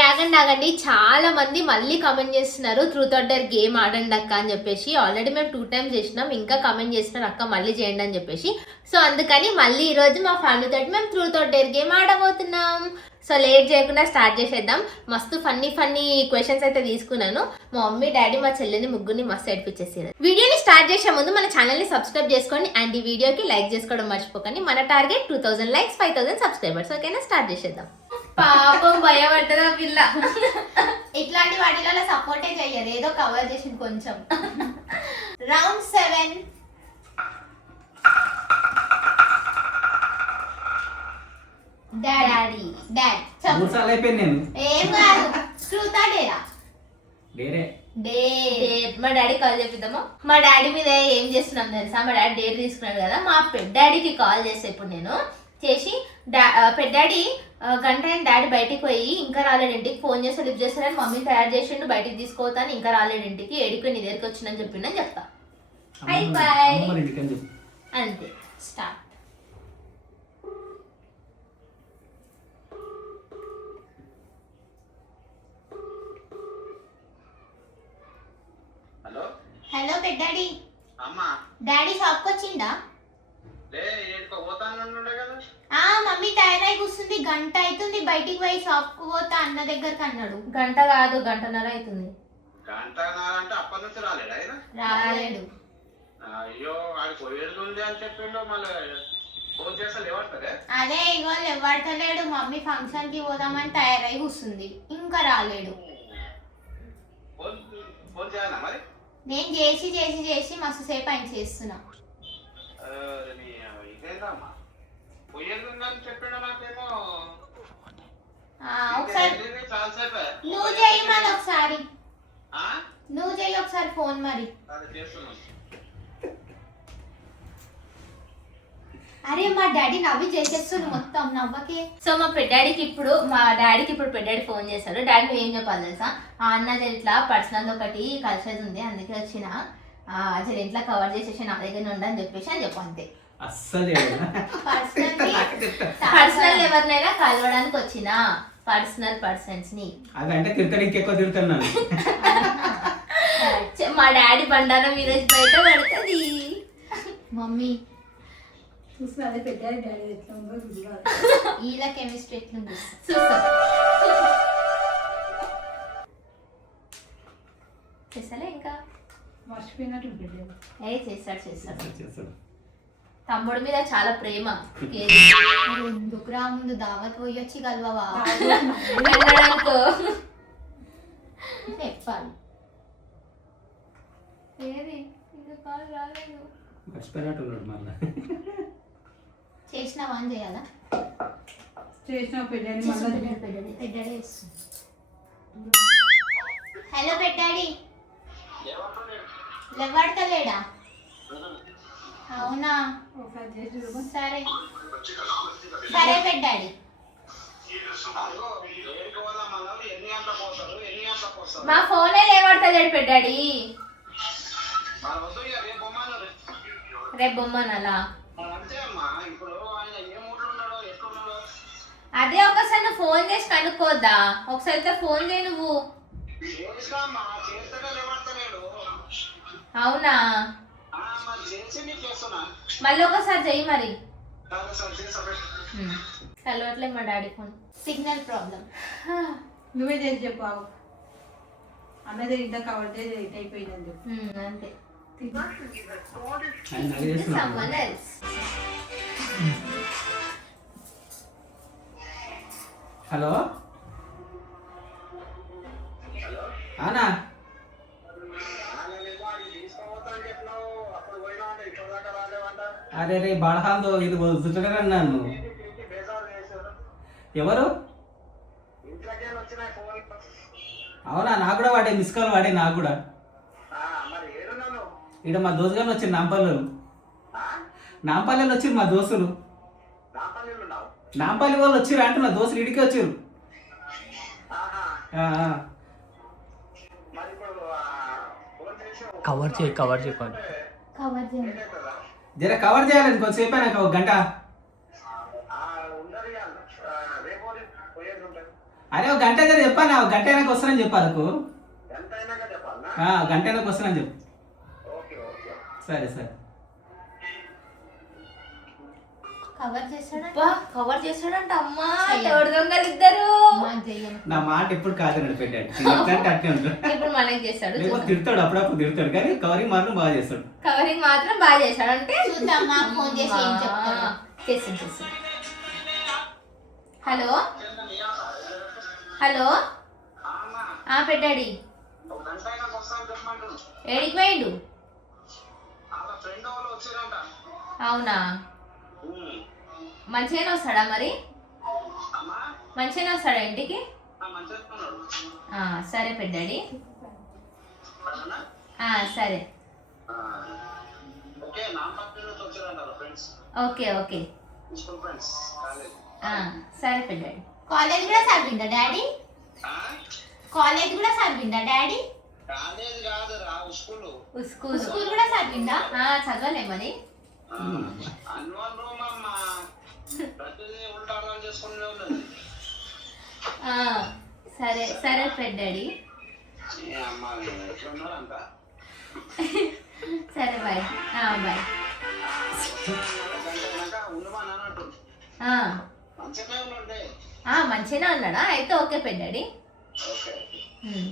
ఆగండి చాలా మంది మళ్ళీ కమెంట్ చేస్తున్నారు ట్రూత్ ఆర్ డేర్ గేమ్ ఆడండి అక్క అని చెప్పేసి. ఆల్రెడీ మేము 2 times చేసినాం, ఇంకా కమెంట్ చేస్తున్నారు అక్క మళ్ళీ చేయండి అని చెప్పేసి. సో అందుకని మళ్ళీ ఈరోజు మా ఫ్యామిలీ తోటి మేము ట్రూత్ ఆర్ డేర్ గేమ్ ఆడబోతున్నాం. సో లేట్ చేయకుండా స్టార్ట్ చేసేద్దాం. మస్తు ఫన్నీ క్వశ్చన్స్ అయితే తీసుకున్నాను. మా మమ్మీ డాడీ మా చెల్లిని ముగ్గురిని మస్తు ఏడిపించేసారు. వీడియోని స్టార్ట్ చేసే ముందు మన ఛానల్ని సబ్స్క్రైబ్ చేసుకోండి అండ్ ఈ వీడియోకి లైక్ చేసుకోవడం మర్చిపోకండి. మన టార్గెట్ 2000 లైక్స్ 5000 సబ్స్క్రైబర్స్. ఓకేనా, స్టార్ట్ చేసేద్దాం. పాపం భయపడ్డదా పిల్ల. ఇట్లాంటి వాటిలలో సపోర్టే చెయ్యదు, ఏదో కవర్ చేసింది కొంచెం. రౌండ్ 7. డాడీ ఏం కాదు, ట్రూత్ ఆర్ డేరా? డేర్. మా డాడీ కాల్ చేపిద్దామా? మా డాడీ మీద ఏం చేస్తున్నాం తెలుసా? మా డాడీ డేర్ తీసుకున్నాడు కదా, మా పెద్దాడికి కాల్ చేస్తే ఇప్పుడు నేను చేసి పెద్దాడి గంట అయిన డాడీ బయటికి పోయి ఇంకా రాలేడు ఇంటికి, ఫోన్ చేస్తే లిఫ్ట్ చేస్తారని మమ్మీ తయారు చేసిండు, బయటికి తీసుకోతాను ఇంకా రాలేడు ఇంటికి, ఏడికి నీ దగ్గరికి వచ్చిందని చెప్పిండని చెప్తా. బాయ్ అంతే, స్టార్ట్. హలో పెద్దాడి, డాడీ షాప్కి వచ్చిండా? మమ్మీ తయారై కూర్చుంది, గంట అవుతుంది, బయటికి పోయి షాప్ కు పోతా అన్న దగ్గరకు అన్నాడు. గంట కాదు, గంటన్నర అవుతుంది. రాలేడు. అదే ఇగో ఎవడతలేడు, మమ్మీ ఫంక్షన్ కి పోదామని తయారై కూర్చుంది, ఇంకా రాలేడు. నేను చేసి మస్తు సేపు ఆయన చేస్తున్నా. ఒకసారి నువ్వు చెయ్యి మరి, ఒకసారి నువ్వు చెయ్యి ఒకసారి ఫోన్ మరి. అరే మా డాడీ నవ్వి చేసేస్తుంది మొత్తం, నవ్వకే. సో మా డాడీకి ఇప్పుడు పెద్దాడి ఫోన్ చేశాడు. డాడీ నువ్వు ఏం చెప్పాలి తెలుసా? అన్నది ఇంట్లో పర్సనల్ ఒకటి కలిసేది ఉంది, అందుకే వచ్చిన అసలు ఇంట్లో కవర్ చేసేసి నా దగ్గర ఉండని చెప్పేసి అని చెప్పు అంతే. పర్సనల్ ఎవరినైనా కలవడానికి వచ్చిన పర్సనల్ పర్సన్స్ ని మా డాడీ బండారం ఈరోజు బయట పడుతుంది. మమ్మీ ఇలా కెమిస్ట్రీ ఎట్లుంది చేసాలే, ఇంకా మర్చిపోయినట్టు చేస్తాడు. తమ్ముడి మీద చాలా ప్రేమ. ఎందుకురా ముందు దావత్ పోయొచ్చి కలవవా చెప్పాలి. ఏది ఇంకా కాల్ రాలేదు, చేసినావా అని చేయాలా? పెద్దాడి హలో పెద్దాడి, లేవడతలేడా? అవునా, సరే సరే పెద్దాడి. మా ఫోనే లేవడతలేడు పెద్దాడి. రేపు బొమ్మనాలా? అదే ఒకసారి నువ్వు ఫోన్ చేసి కనుక్కోద్దా? ఒకసారి ఫోన్ చేయి నువ్వు. అవునా, మళ్ళీ ఒకసారి చెయ్యి మరి. కలవట్లే మా డాడీ ఫోన్, సిగ్నల్ ప్రాబ్లం. నువ్వే చేసి చెప్పు, అన్నది ఇంత కవర్ చేసి లేట్ అయిపోయిందని చెప్పు అంతే. హలో అనా, అరే రే బాడహాందో ఇది వద్దుటన్నాను. ఎవరు? అవునా, నాకు కూడా వాడే మిస్ కాల్ వాడే నాకు కూడా. ఇక్కడ మా దోస్తు గారు వచ్చారు నాంపల్లిలో వచ్చారు మా దోస్తులు. నాంపల్లి వాళ్ళు వచ్చారు అంటున్నా, దోస్తులు ఇడికి వచ్చారు. కవర్ చెప్పండి. జర కవర్ చేయాలని కొంచెంసేపు అయినాక, 1 గంట. అరే ఒక గంట అయితే చెప్పాను, ఒక గంట అయినాక వస్తానని చెప్పాలకు. ఎంతైనాక చెప్పాలా? గంట అయినాక వస్తానని చెప్పు. Okay okay. సరే సరే. కవర్ చేస్తాడా కవర్ చేస్తాడంట. అమ్మా చెయ్యను. తోడు దొంగలు ఇద్దరు. మాకు చెయ్యను. నా మాట ఎప్పుడు కాదు నడిపెట్టాడు, తిరుగుతాడు అట్నే ఉంటాడు. ఇప్పుడు మనకి చేస్తాడు. లేకపోతే తిడతాడు, అప్పుడప్పుడు తిడతాడు, కానీ కవరింగ్ మాత్రం బాగా చేస్తాడు. కవరింగ్ మాత్రం బాగా చేశాడు. అంటే చూద్దాం, నాకు ఫోన్ చేసి ఏం చెప్తాడు. చేస్తాను. హలో హలో పెట్టాడి ఒక గంట అయినాక వస్తాను చెప్పమంటాను. ఏడికి పోయిండు? వాళ్ళ ఫ్రెండ్ వాళ్ళు వచ్చారంట. అవునా, మంచిగానే వస్తాడా మరి? అమ్మా మంచిగానే వస్తాడా ఇంటికి? మంచిగా ఉన్నాడు. సరే పెద్దాడి. సరేనా? సరే. ఓకే, నాంపల్లి నుంచి వచ్చారంట వాళ్ళ friends, okay okay. School friends, college. సరే పెద్దాడి. కాలేజ్ కూడా చదివిందా డాడీ? కాలేజ్ కూడా చదివిందా డాడీ? కాలేజ్ కాదురా, స్కూల్. స్కూల్ స్కూల్ కూడా చదివిందా? చదవలే మరి. అన్వల్ రూమ్ అమ్మ, ప్రతిదీ ఉల్టా చేసుకునే ఉన్నది. సరే సరే పెద్దాడి. అమ్మ ఎట్లున్నారు అంతా? సరే బాయ్. బాయ్. గంట అయినాక ఉండమా అన్నట్టు. మంచిగానే ఉన్నాడే. మంచిగానే ఉన్నాడా? అయితే ఓకే పెద్దాడి. ఓకే.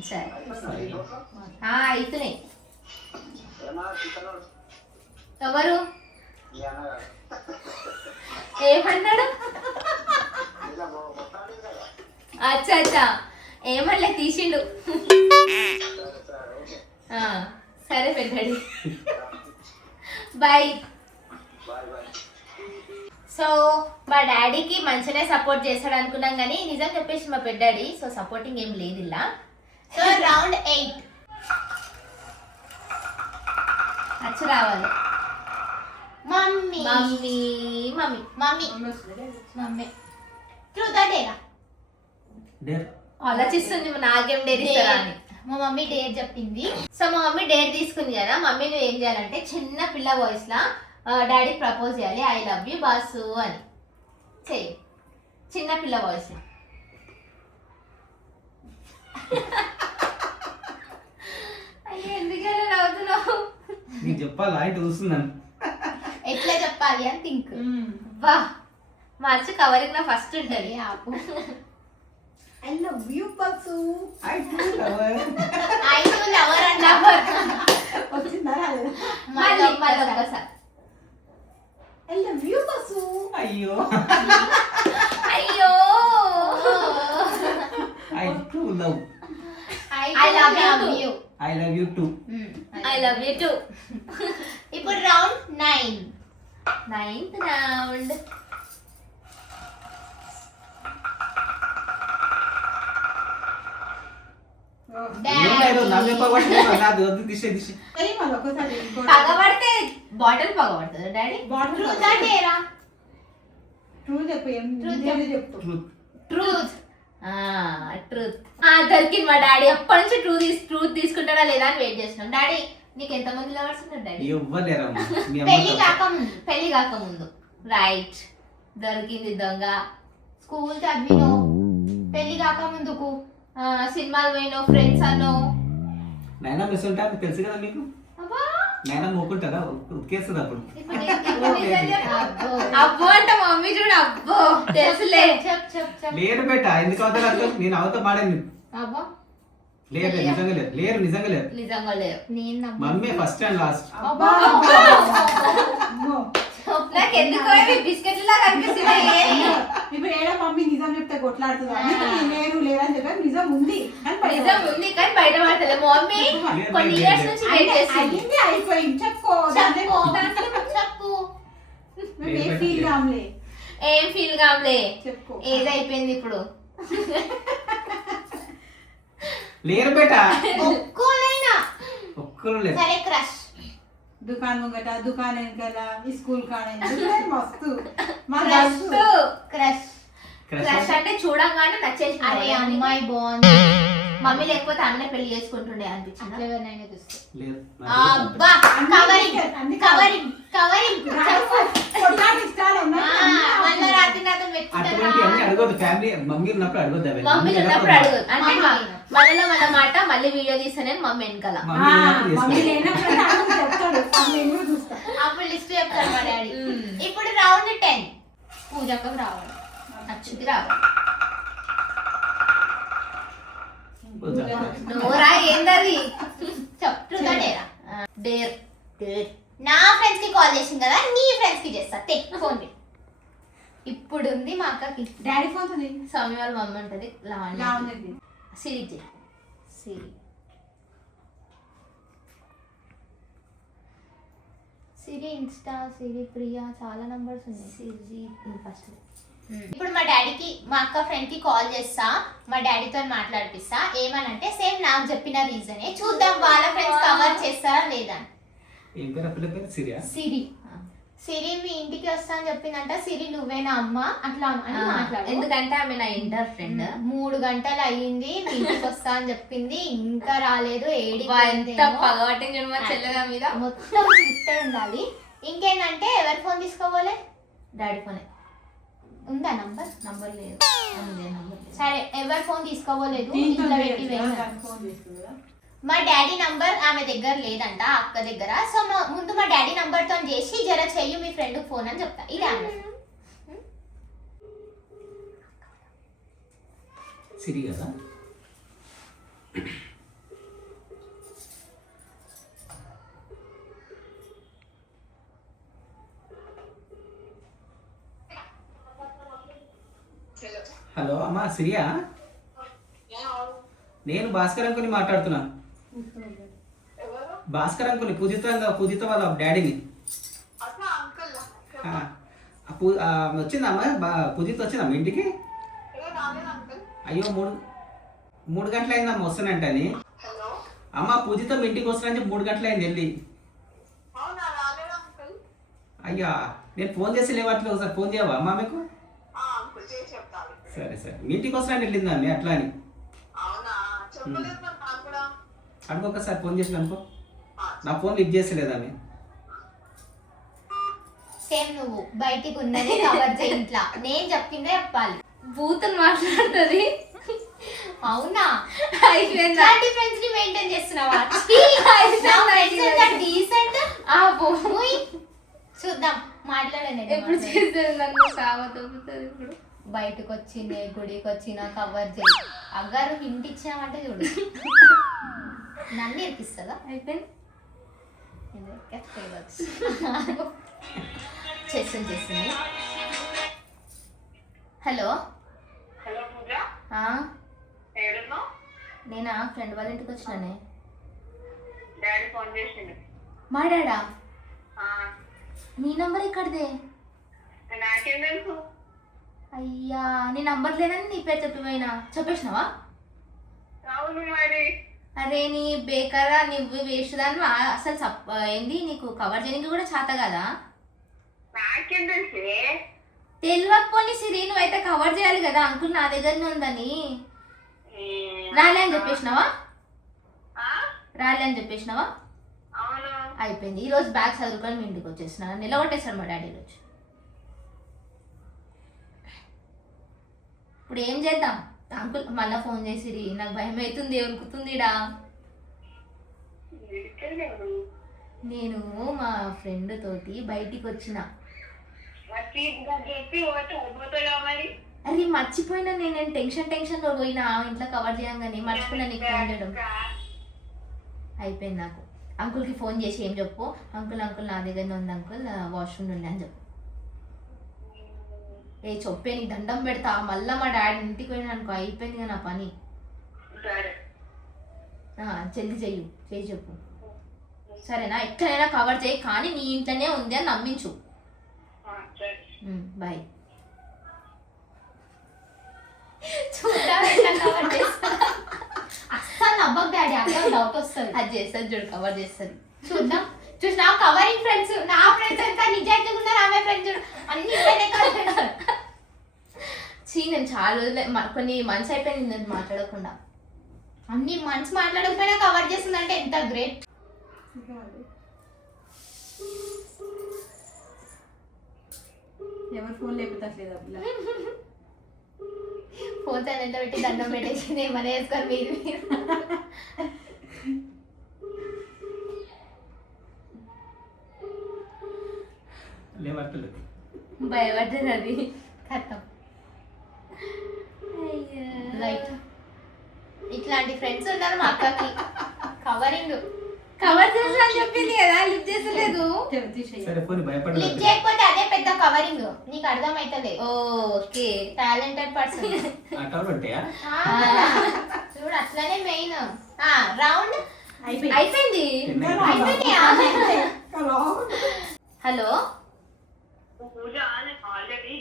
సరే. అవుతున్నాయి. ఏమన్నా చికెన్ ఎవరు మీ అన్నగారు ఏమన్నాడు? ఇలా కొట్టాలి కదా. అచ్చా ఏమన్నా తీసిండు. సరే సరే ఓకే. సరే పెద్దాడి. బాయ్. Bye bye. సో మా డాడీకి మంచిగానే సపోర్ట్ చేస్తాడు అనుకున్నాం, కానీ నిజం చెప్పేసి మా పెద్దాడి సో సపోర్టింగ్ ఏం లేదు ఇలా. సో రౌండ్ 8 అచ్చు రావాలి. Mummy mummy mummy mummy mummy truth డేరా? డేర్. ఆలోచిస్తుంది నాకేం డేర్ ఇస్తారా అని. మా మమ్మీ డేర్ చెప్పింది. సో మా మమ్మీ డేర్ తీసుకుంది కదా, మమ్మీ నువ్వు ఏం చేయాలంటే చిన్న పిల్ల వాయిస్ లా డాడీకి ప్రపోజ్ చేయాలి, ఐ లవ్ యూ బాసు అని చెయ్యి. చిన్న పిల్ల వాయిస్. అయ్యో ఎందుకలా నవ్వుతున్నావు? నీకు చెప్పాలా ఇటు చూస్తున్నాను. ఎట్లా చెప్పాలి అని థింక్. వా మార్చి కవరింగ్ నా ఫస్ట్ ఉంటుంది. ఆపు. I love you bus. I do love her. I do lover and వచ్చిందా రాలేదా? మళ్ళీ ఒక్కసారి. I love you bus. అయ్యో, అయ్యో I do love. I love you. I love you too. I love you two. ఇప్పుడు round 9. 9th round. ఏం లేదు, నాకు చెప్పబట్టి నాది వద్దు, దిశ దిశ. అయ్యి మళ్ళీ ఒకసారి ఇంకోటి. పగబడితే బాటిల్ పగబడుతుంది డాడీ. బాటిల్ ట్రూత్ డేరా? ట్రూ చెప్పు, ఏం Truth నిజాలు చెప్పు. Truth. ట్రూత్. ట్రూత్ దొరికింది మా డాడీ. అప్పటి నుంచి ట్రూత్ తీసుకుంటాడా లేదా అని వెయిట్ చేస్తున్నాం. డాడీ నీకు ఎంత మంది లవర్స్ ఉన్నారు డాడీ? ఇవ్వలేరమ్మా మీ పెళ్లి అమ్మ. కాకముందు, పెళ్లి కాకముందు. రైట్, దొరికింది దొంగ. స్కూల్ చదివినో, పెళ్లి కాకముందుకు సినిమాలు పోయినో, ఫ్రెండ్స్ అన్నో. నైనా మిస్ ఉంటారు తెలుసు కదా మీకు. అబ్బా, నైనా మొక్కుంటారా, ఉతికేస్తుంది అప్పుడు. ఇప్పుడు నిజం చెప్పు. అబ్బో అంట మమ్మీ చూడు. అబ్బో తెలుసులే. చెప్ లేరు బేట, ఎందుకు అవుతారు అసలు? నేను అవుతా మాడేది. అబ్బా లేరు నిజంగా లేరు, లేరు నిజంగా లేరు. నిజంగా లేవు. నేను మమ్మీ ఫస్ట్ అండ్ లాస్ట్. అబ్బా. అమ్మో. నాకు ఎందుకో ఇవి బిస్కెట్ లాగా అనిపిస్తున్నాయి. ఇప్పుడు ఏడా మమ్మీ నిజం చెప్తే కొట్లాడుతుందా అని లేరు లేదని చెప్పారు. నిజం ఉంది కానీ బయట నిజం ఉంది కానీ బయట పడతలే. మమ్మీ కొన్ని ఇయర్స్ నుంచి వెయిట్ చేస్తుంది. అయ్యింది, అయిపోయింది. చెప్పుకో. చెప్పు. మేము ఏ ఫీల్ కామ్లే. ఏం ఫీల్ కావలే, చెప్పుకో. ఏదైపోయింది ఇప్పుడు. లేరు బేట, ఒక్కోలైనా ఒక్కరు లేరు. సరే క్రష్. దుకాణం ముంగట, దుకాణం వెనకాల, ఈ స్కూల్ కాడ మస్తు మా క్రష్ దోస్తు. క్రష్ క్రష్ అంటే చూడంగానే నచ్చేసి అరే అమ్మాయి బాగుంది మమ్మీ లేకపోతే ఆమెనే పెళ్లి చేసుకుంటుండే అనిపించింది. అట్లా ఎవరినైనా చూస్తే లేదు అబ్బా కవరింగ్ కవరింగ్ కవరింగ్ మళ్ళీ రాత్రి నాతో అటువంటి అన్ని అడగొద్దు. ఫ్యామిలీ మమ్మీ ఉన్నప్పుడు అడగొద్దు అవి. మమ్మీ ఉన్నప్పుడు అడుగు అంటే మనలో మన మాట మళ్ళీ వీడియో తీస్తానే మమ్మీ వెనకాల. మమ్మీ ఉన్నప్పుడు మమ్మీ చేసుకోవాలి. లేనప్పుడు అడుగు చెప్తాడు, అది నేను కూడా చూస్తా. అప్పుడు లిస్ట్ చెప్తారు మా డాడీ. ఇప్పుడు రౌండ్ 10 పూజక్కకు రావాలి, అచ్చుకి రావాలి. నోరా ఏందది చెప్తుందా డేరా? డేర్ డేర్ నా ఫ్రెండ్స్ కి కాల్ చేసింది కదా, నీ ఫ్రెండ్స్ కి చేస్తా. ఫోన్ ఇప్పుడు ఉంది మా అక్కకి. డాడీ ఫోన్ తో నేను స్వామి వాళ్ళ మమ్మీ ఉంటది లావణ్య. లావుంది. సిరి చెయ్యి. సిరి సిరి ఇన్స్టా, సిరి ప్రియా, చాలా నంబర్స్ ఉన్నాయి. సిరి ఫస్ట్. ఇప్పుడు మా డాడీకి మా అక్క ఫ్రెండ్ కి కాల్ చేస్తా, మా డాడీతో మాట్లాడిపిస్తా. ఏమనంటే సేమ్ నాకు చెప్పిన రీజనే, చూద్దాం వాళ్ళ ఫ్రెండ్స్ కవర్ చేస్తారా లేదా. ఏం పేరు ఆ పిల్ల పేరు? సిరియా? సిరి సిరి మీ ఇంటికి వస్తా అని చెప్పిందంట. సిరి నువ్వేనా అమ్మ అట్లా అని మాట్లాడు. ఎందుకంటే ఆమె నా ఇంటర్ ఫ్రెండ్. 3 గంటలు అయ్యింది, మీ ఇంటికి వస్తా అని చెప్పింది, ఇంకా రాలేదు. ఎంత పగబట్టి చూడు మా చెల్లెల మీద. మొత్తం స్ట్రిక్ట్ ఉండాలి. ఇంకేంటంటే ఎవరి ఫోన్ తీసుకోవాలి? డాడీ ఫోనే. ఉందా నంబర్? నంబర్ లేదు. నంబర్ లేదు. సరే ఎవరి ఫోన్ తీసుకోవలేదు, దీంతో ఇంట్లో పెట్టి వేయండి. దానికి ఫోన్ చేస్తుందా? మా డాడీ నంబర్ ఆమె దగ్గర లేదంట, అక్క దగ్గర. సో ముందు మా డాడీ నంబర్ తో చేసి జర చెయ్యి మీ ఫ్రెండ్ ఫోన్ అని చెప్తా. ఇది ఆమె సిరి కదా? హలో అమ్మా సిరియా, నేను భాస్కర్ అంకుని మాట్లాడుతున్నా. భాస్కర్ అంకుని, పూజిత వాళ్ళ డాడీని. వచ్చిందమ్మా పూజిత వచ్చిందమ్మా ఇంటికి? అయ్యో 3 గంటలు అయిందమ్మా వస్తానంటని. అమ్మ పూజిత మీ ఇంటికి వస్తానని చెప్పి 3 గంటలు అయింది వెళ్ళి. అయ్యా నేను ఫోన్ చేసి లేవట్లేదు, ఒకసారి ఫోన్ చేయవా అమ్మా మీకు? సరే సరే మీ ఇంటికి వస్తానని వెళ్ళిందండి అట్లా అని. అడుగు ఒకసారి ఫోన్ చేసి అనుకో. నా ఫోన్ లిఫ్ట్ చేసలేదని. సేమ్ నువ్వు బయటికి ఉన్నది కవర్ చేయి, ఇంట్లో నేను చెప్పిందే చెప్పాలి. బూతులు మాట్లాడుతుంది. అవునా? అయిపోయిందా? ఇలాంటి ఫ్రెండ్స్ ని మెయింటైన్ చేస్తున్నావా? డీసెంట్. చూద్దాం మాట్లాడండి. ఎప్పుడు చేస్తారు నన్ను కావద్దుతుంది. ఇప్పుడు బయటకు వచ్చింది, గుడికి వచ్చిన కవర్ చేయి. అగ్గారు హింట్ ఇచ్చామంటే చూడు నన్ను నేర్పిస్తుందా? అయిపోయింది. చేస్తుంది. హలో నేనా ఫ్రెండ్ వాళ్ళ ఇంటికి వచ్చినానే. మా డాడా? నీ నంబర్ ఎక్కడిదే? అయ్యా నీ నంబర్ లేదని నీ పేరు చెప్పిపోయినా. చెప్పేసినావా? అరే నీ బేకరా, నువ్వు వేస్ట్ దాన్ని. అసలు ఏంది నీకు కవర్ చేయడానికి కూడా చేత కదా? తెలియకపోని సిరి నువ్వైతే కవర్ చేయాలి కదా. అంకుల్ నా దగ్గరనే ఉందని. రాలే అని చెప్పేసినావా? రాలే అని చెప్పేసినావా? అయిపోయింది. ఈరోజు బ్యాగ్ చదువుకొని మీ ఇంటికి వచ్చేసిన. నిలబట్టేశాడు మా డాడీ రోజు. ఇప్పుడు ఏం చేద్దాం? అంకుల్ మళ్ళీ ఫోన్ చేసిరి. నాకు భయం అవుతుంది, ఉరుకుతుందిడా. నేను మా ఫ్రెండ్ తోటి బయటికి వచ్చిన. అరే మర్చిపోయినా, నేను టెన్షన్ లో పోయినా. ఇంట్లో కవర్ చేయంగానే మర్చిపోయినా నీకు ఫోన్ చేయడం. అయిపోయింది. నాకు అంకుల్కి ఫోన్ చేసి ఏం చెప్పు, అంకుల్ నా దగ్గరనే ఉంది అంకుల్, వాష్రూమ్ ఉండే అని చెప్పు. చెప్పే నీకు దండం పెడతా. మళ్ళీ మా డాడీ ఇంటికి పోయినా అనుకో అయిపోయింది కదా నా పని. జల్దీ చేయి చెప్పు. సరేనా? ఎక్కడైనా కవర్ చేయి, కానీ నీ ఇంట్లోనే ఉంది అని నమ్మించు. బాయ్. అస్సలు నవ్వకు డాడీ, అక్కడ డౌట్ వస్తుంది. అది చేస్తుంది చూడు, కవర్ చేస్తుంది. చూద్దాం. చూసినా కవరింగ్ ఫ్రెండ్స్, నా ఫ్రెండ్స్ ఎంత నిజాయితీగా ఉన్నారు. ఆమె ఫ్రెండ్స్ చూడు అన్ని నేను నేను చాలా రోజులే కొన్ని మంత్స్ అయిపోయింది నేను మాట్లాడకుండా. అన్ని మంత్స్ మాట్లాడకపోయినా కవర్ చేస్తుందంటే ఎంత గ్రేట్. ఎవరు ఫోన్ లేపుతట్లేదు ఆ పిల్ల. ఫోన్ ఎంత పెట్టి దండం పెట్టేసింది ఏమైనా వేసుకొని మీరు లేవట్లేదు. భయపడ్డది అది. ఖతం. లైట్ ఇట్లాంటి ఫ్రెండ్స్ ఉన్నారు మా అక్కకి. కవరింగ్ కవర్ చేసా అని చెప్పింది కదా, లిఫ్ట్ చేసలేదు. తీసేయి. సరే పోనీ భయపడలేదు. లిఫ్ట్ చేయకపోతే అదే పెద్ద కవరింగ్. నీకు అర్థమైతలే. ఓకే. Talented person. ఆ కవర్ ఉంటాయా? చూడు అట్లనే మెయిన్. రౌండ్ అయిపోయింది. అయిపోయింది. హలో పూజ ఆల్రెడీ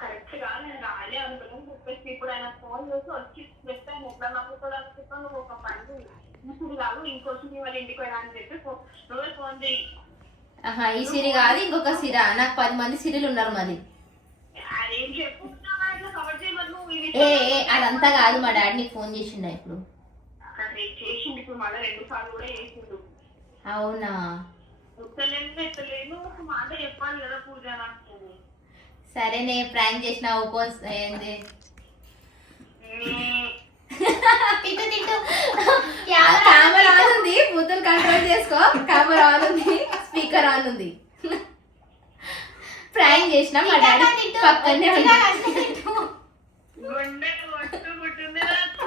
కరెక్ట్ గా నేను రాలే అనుకున్నాను చెప్పేసి ఇప్పుడు ఆయన ఫోన్ చేసి వచ్చి చెప్పాను ఎట్లా నాకు కూడా చెప్పాను నువ్వు ఒక పని ఇప్పుడు కాదు ఇంకోసం వాళ్ళ ఇంటికి వెళ్ళా అని చెప్పి నువ్వే ఫోన్ చేయి. ఆహా, ఈ సిరి కాదు ఇంకొక సిరా. నాకు 10 మంది సిరీలు ఉన్నారు మరి. అదేం చెప్పుకుంటున్నావా ఇట్లా కవర్ చేయమని నువ్వు ఇది అదంతా కాదు, మా డాడీ నీకు ఫోన్ చేసిండు ఇప్పుడు. చేసిండు ఇప్పుడు మళ్ళీ 2 సార్లు కూడా చేసిండు. అవునా? ఎత్తలేను ఒక మాట చెప్పాలి కదా పూజ నాకు. సరే నే ప్రాంక్ చేసిన ఏంది తిట్టు తిట్టు. కెమెరా ఆన్ ఉంది, బూతులు కంట్రోల్ చేసుకో. కెమెరా ఆన్ ఉంది, స్పీకర్ ఆన్ ఉంది. ప్రాంక్ చేసిన మా డాడీ పక్కనే గుండె కొట్టుకుంటుంది నాకు.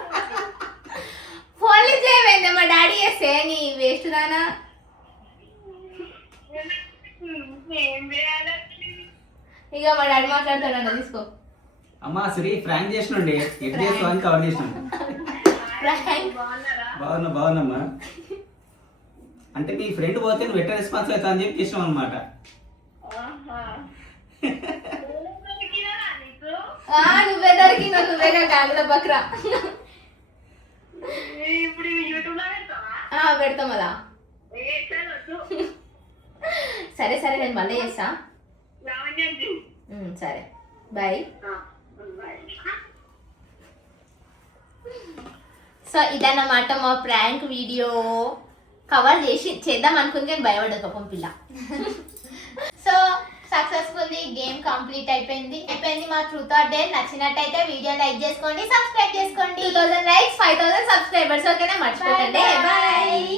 ఫోన్ చేయమైంది మా డాడీ చేస్తే నీ వేస్ట్ దానా. ఏం చేయాలి ఇక మా డాడీ మాట్లాడతాడన్న తీసుకో. అమ్మా శ్రీ ఫ్రాంక్ చేసినండి, ఎట్ చేస్తావు అని కవర్ చేసినాను. బాగున్నారా? బాగున్నామ్మా. అంటే మీ ఫ్రెండ్ పోతే నువ్వు ఎట్లా రెస్పాన్స్ అవుతా అని చెప్పి చేసినావు అనమాట. నువ్వే దొరికినా, నువ్వేగా కాగల బక్రా. ఇప్పుడు యూట్యూబ్ లో పెడతావా? పెడతాం అలా. సరే సరే నేను మళ్ళీ చేస్తా. సరే బాయ్. సో ఇదన్నమాట మా ప్రాంక్ వీడియో. కవర్ చేద్దాం అనుకుంది కానీ భయపడదు పాపం పిల్ల. సో సక్సెస్ఫుల్లీ గేమ్ కంప్లీట్ అయిపోయింది. మా ట్రూత్ ఆర్ డేర్ నచ్చినట్టయితే వీడియో లైక్ చేసుకోండి, సబ్స్క్రైబ్ చేసుకోండి. 2000 likes, 5000 subscribers. ఓకేనా? మర్చిపోకండి. బాయ్.